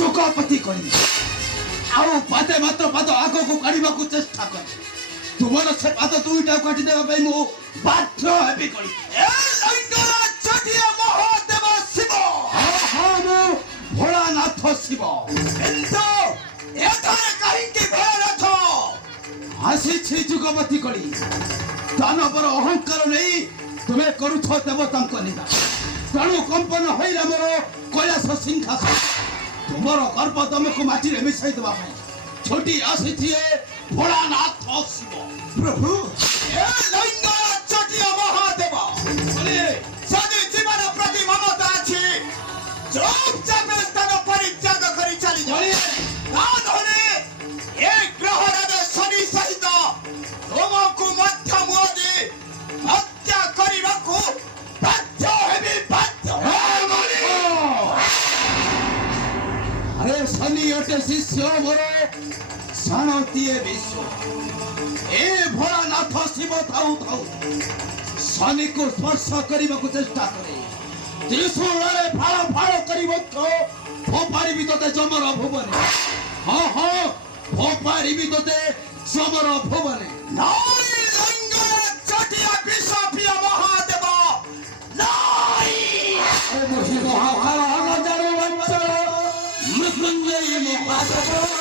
ସୁଖପତି କରିବି ଆଉ ପାଦେ ମାତ୍ର ପାଦ ଆଗକୁ କାଢିବାକୁ ଚେଷ୍ଟା କରେ ତୁମର ସେ ପାଦ ଦୁଇଟା କାଟିଦେବା ପାଇଁ ମୁଁ ବାଧ୍ୟ ହେବି କରି ମହାଦେବ ଶିବ ମୁଁ ଭୋଳାନାଥ ଶିବ କିନ୍ତୁ ଏଠାରେ କାହିଁକି ଭୋଳାନାଥ ଆସିଛି ଯୁଗପତି କରି ଦାନବର ଅହଙ୍କାର ନେଇ ତୁମେ କରୁଛ ଦେବତାଙ୍କ ନିନ୍ଦା ତେଣୁ କମ୍ପନ ହୋଇଲା ମୋର କୈଳାସ ସିଂହାସନ ତୁମର ଗର୍ବ ତମକୁ ମାଟିରେ ମିଶାଇ ଦେବା ପାଇଁ ଛୁଟି ଆସିଛି ଭୋଳାନାଥ ଶିବ ପ୍ରଭୁ ମହାଦେବ ଯଦି ଜୀବନ ପ୍ରତି ମମତା ଅଛି ଚୁପଚାପ ସ୍ଥାନ ପରିତ୍ୟାଗ କରି ଚାଲି ନହେଲେ ଏ ଗ୍ରହରାଜ ଶନି ସହିତ ତୁମକୁ ମଧ୍ୟ ମୋଦି ହତ୍ୟା କରିବାକୁ ବାଧ୍ୟ ହେବି ବାଧ୍ୟ ଆରେ ଶନି ଅଟେ ଶିଷ୍ୟ ମୋର ଶାଣତିଏ ବିଶ୍ୱ ଏ ଭୋଳାନାଥ ଶିବ ଥାଉ ଥାଉ ଶନିକୁ ସ୍ପର୍ଶ କରିବାକୁ ଚେଷ୍ଟା କରେ ତ୍ରିଶୂଳରେ ଫାଳ ଫାଳ କରି ମଧ୍ୟ ଫୋପାଡ଼ିବି ତୋତେ ଯମର ଭୁବନେ ହଁ ଫୋପାଡ଼ିବି ତୋତେ ଯମର ଭୁବନେ ବିଷ ମହାଦେବ ମୃତ୍ୟୁଞ୍ଜୟ ମହାଦେବ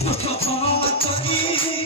Dusto